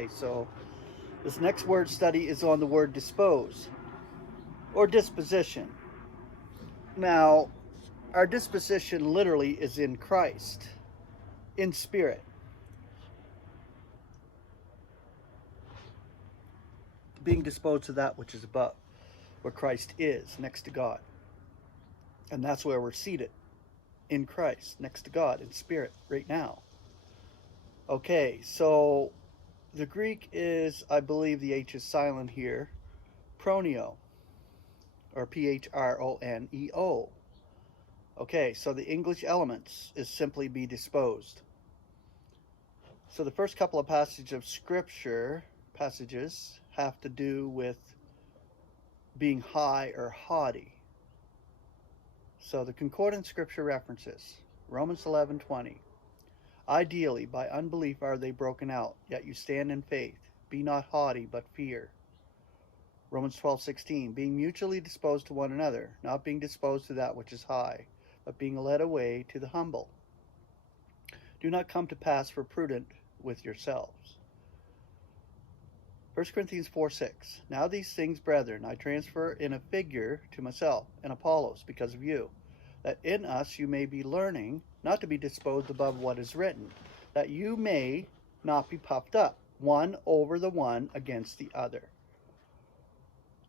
Okay, so this next word study is on the word dispose or disposition. Now, our disposition literally is in Christ, in spirit. Being disposed to that which is above, where Christ is, next to God. And that's where we're seated, in Christ, next to God, in spirit, right now. Okay, so the Greek is, I believe the H is silent here, proneo, or P-H-R-O-N-E-O. Okay, so the English elements is simply be disposed. So the first couple of passages of Scripture, have to do with being high or haughty. So the concordant Scripture references, Romans 11:20. Ideally, by unbelief are they broken out, yet you stand in faith. Be not haughty, but fear. Romans 12:16, being mutually disposed to one another, not being disposed to that which is high, but being led away to the humble. Do not come to pass for prudent with yourselves. 1 Corinthians 4:6, now these things, brethren, I transfer in a figure to myself and Apollos because of you, that in us you may be learning not to be disposed above what is written, that you may not be puffed up, one over the one against the other.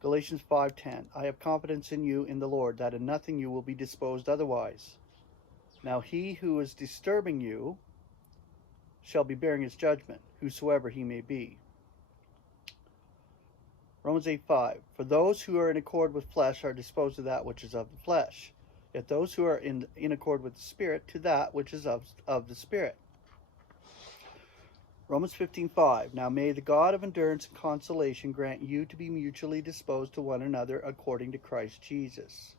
Galatians 5:10, I have confidence in you in the Lord, that in nothing you will be disposed otherwise. Now he who is disturbing you shall be bearing his judgment, whosoever he may be. Romans 8:5, for those who are in accord with flesh are disposed to that which is of the flesh, yet those who are in accord with the Spirit to that which is of the Spirit. Romans 15:5, now may the God of endurance and consolation grant you to be mutually disposed to one another according to Christ Jesus.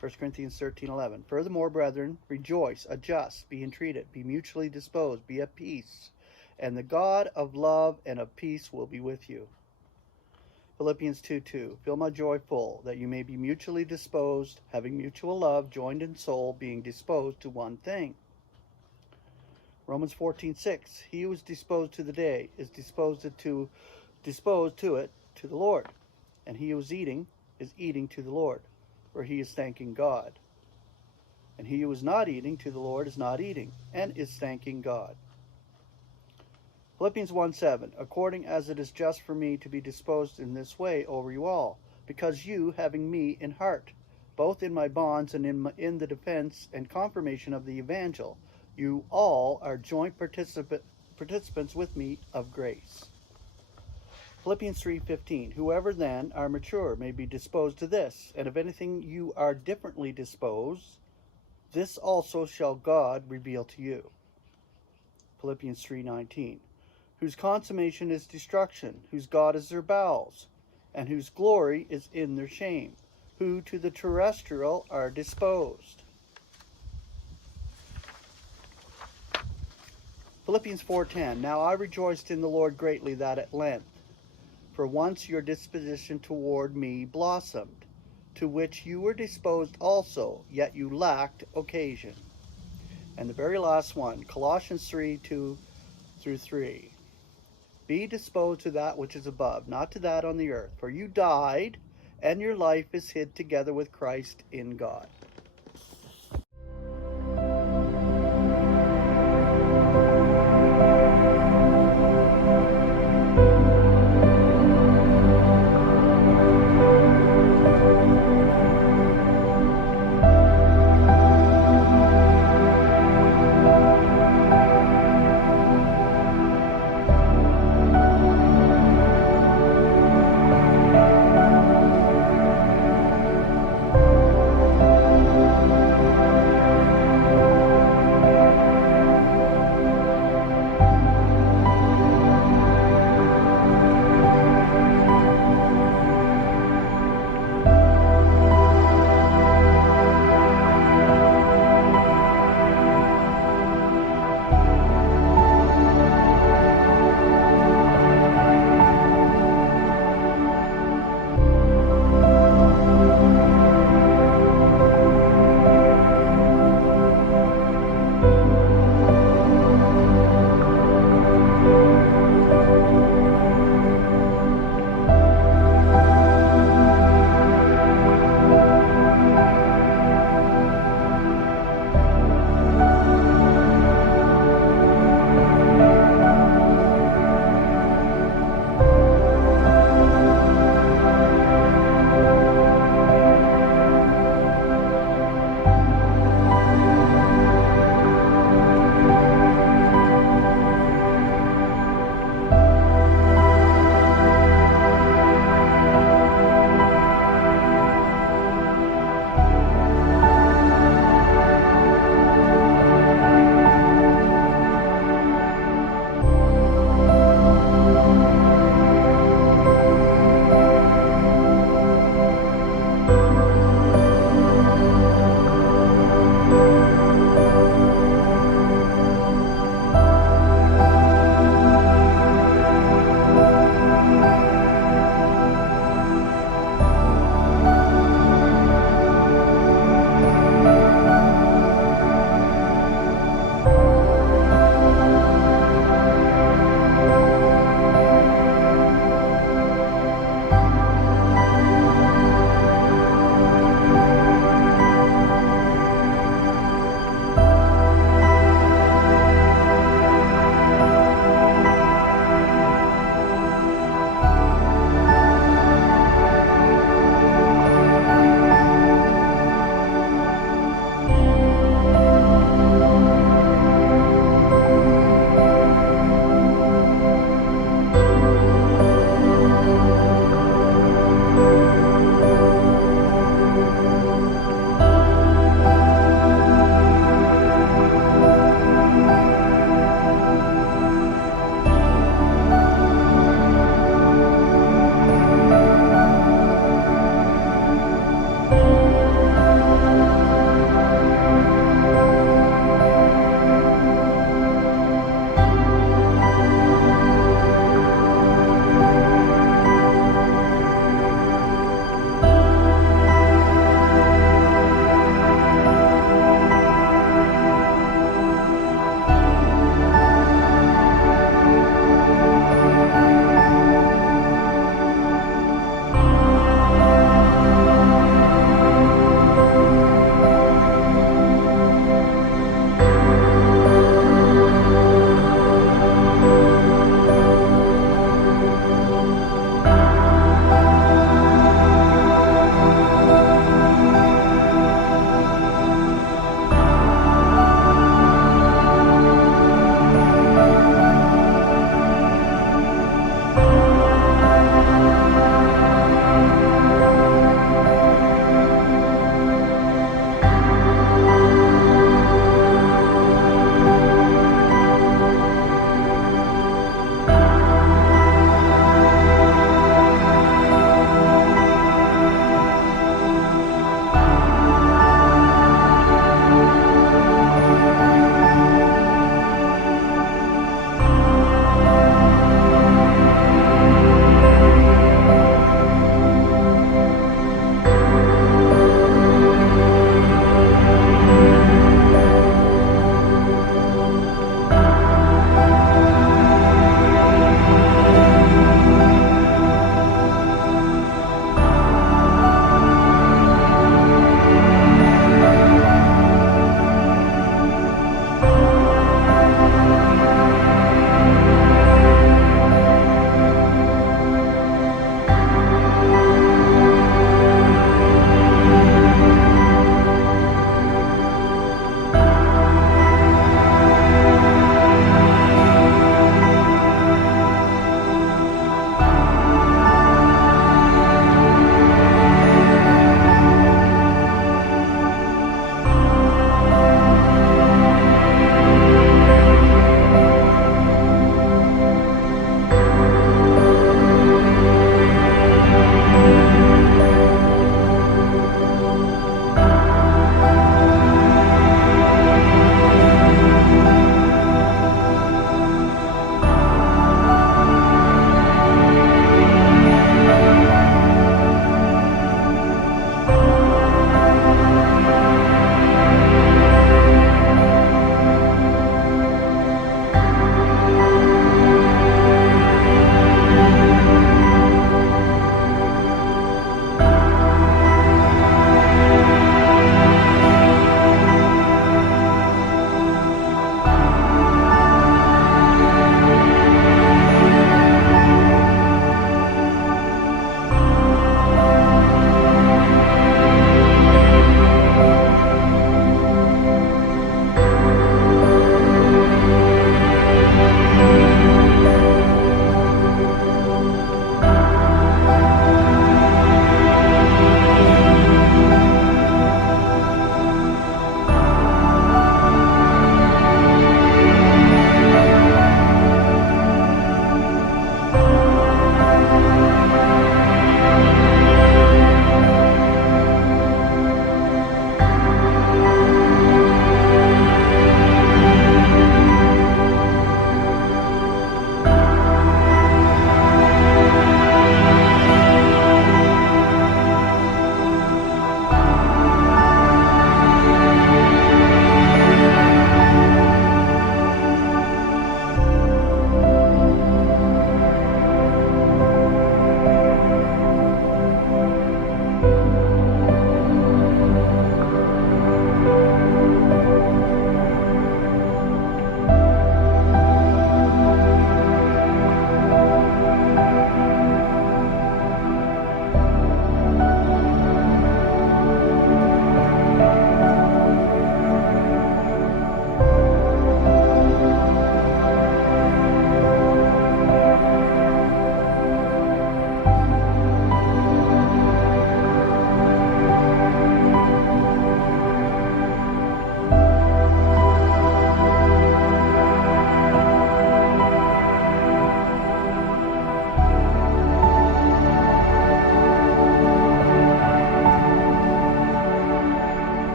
1 Corinthians 13:11, furthermore, brethren, rejoice, adjust, be entreated, be mutually disposed, be at peace, and the God of love and of peace will be with you. Philippians 2:2, fill my joy full, that you may be mutually disposed, having mutual love, joined in soul, being disposed to one thing. Romans 14:6, he who is disposed to the day is disposed to it to the Lord, and he who is eating to the Lord, for he is thanking God. And he who is not eating to the Lord is not eating, and is thanking God. Philippians 1:7, according as it is just for me to be disposed in this way over you all, because you, having me in heart, both in my bonds and in the defense and confirmation of the evangel, you all are joint participants with me of grace. Philippians 3:15, whoever then are mature may be disposed to this, and if anything you are differently disposed, this also shall God reveal to you. Philippians 3:19, whose consummation is destruction, whose God is their bowels, and whose glory is in their shame, who to the terrestrial are disposed. Philippians 4:10, now I rejoiced in the Lord greatly that at length, for once your disposition toward me blossomed, to which you were disposed also, yet you lacked occasion. And the very last one, Colossians 3:2-3, be disposed to that which is above, not to that on the earth, for you died, and your life is hid together with Christ in God.